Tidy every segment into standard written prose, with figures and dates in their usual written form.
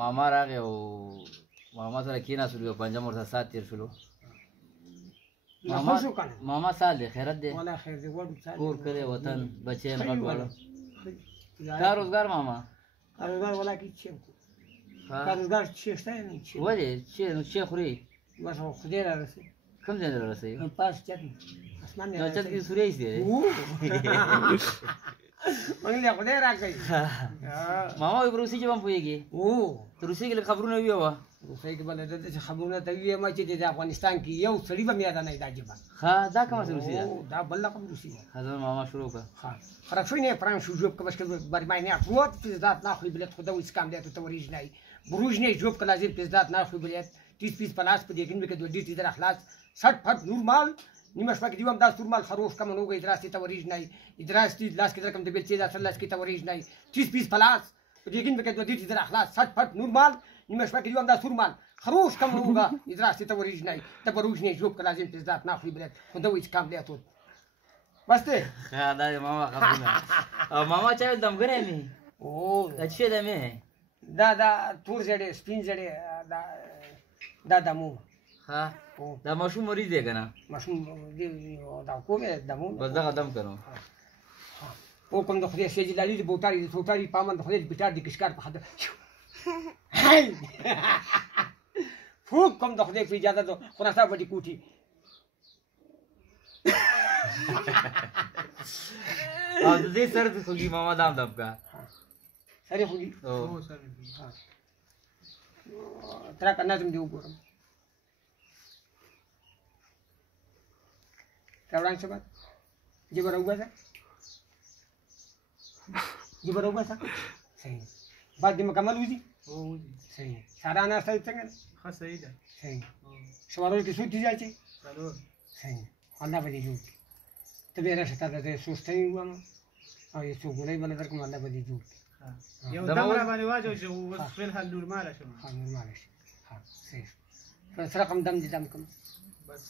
ماما راغی او ماما سره کېناستلو یو پنجم ورته سات تېر شولو ماما سال دی خیرت دی کور کلی وطن بچی غټ واړه کار روزګار ماما کاروبار والا کې چې کاروبار چې شته نه چې ولې چې خوري بس خدای را رسي کوم ځای ته رسوي پاس چت اسمان نه چت کې سوري ایستی دی مونږ خدای راکړي ماما وي په روسي ژبه هم پوهېږي ته روسي کې لږ خبرونه ویوه روسي کې بله داسې خبرونه ته ویې ما چې د افغانستان کې یو سړي به مې یاده نه وي دا ژبه ښه دا کومه روسي ده دا بل رقم روسي ده ښه زما мама شروع кă Хорошо не француз жопка башка бармайне вот пиздат нахуй блядь куда вы скам блядь это оригинал бружне жопка лазит пиздат нахуй блядь ты спис палас по дегин бек до дит идра خلاص 60 фат нормал немаш пак дивам да нормал хорош кам много идрасти это оригинал идрасти лас ки ракам дебел цеда сallас ки это оригинал ты спис палас по дегин бек до дит идра خلاص 60 фат нормал немаш пак дивам да нормал хорош кам много идрасти это оригинал это бружне жопка лазит пиздат нахуй блядь куда вы скам блядь тут بسته ها دا ماما خبرونه او ماما چا دمګره می او اچھے دمه دا تور جړې سپین جړې دا دمو ها دا مشو مریض دی کنه مشو دا کومه دمو بس دا قدم کرو او کوم د خدای سجی لالي د بوتاري د سوتاري پامن د خدای بیٹار د کشکار په حد هاي فوق کوم د خدای په اجازه د خلاصا وړي کوټي او د دې سره د خوږي ماما دام دم کا سره خوږي او سره ترا کنه تم دی وګورم کاوړان څه بات جبر وګا صحیح بعد دې مکمل وځي او صحیح سارا نه صحیح څنګه ها صحیح ده صحیح سوالو کې سوتي ځي ضرور صحیح الله به دې جوړ تبه راشه تا د سوستای وم او یې څو ګولای بل درکم الله به دې جوړ یو دم را باندې واجو چې اوس فل حل نورمال شو نورمال شي ها صحیح پس رقم دم دې دم کوم بس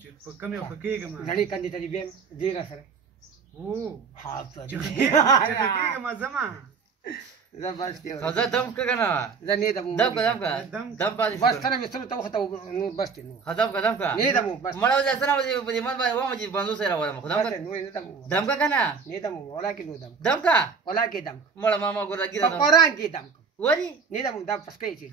چې په کم یو پکېګم غړي کاندې ته دې بیم دې را سره او ها ته پکېګم زما زبرست دی خزه دم کنه زنه دم پاتې بس کنه مستر ته وخت نو بس ته نو خدام نه دمو بس مړو ځه سره په دې من باندې وامه چې بندو سره وره خدام دم کنه نه دمو ولا کې نو دم کا ولا کې دم مړه ماما ګور کی په قران کې دم وری نه دمو دا پس کې چي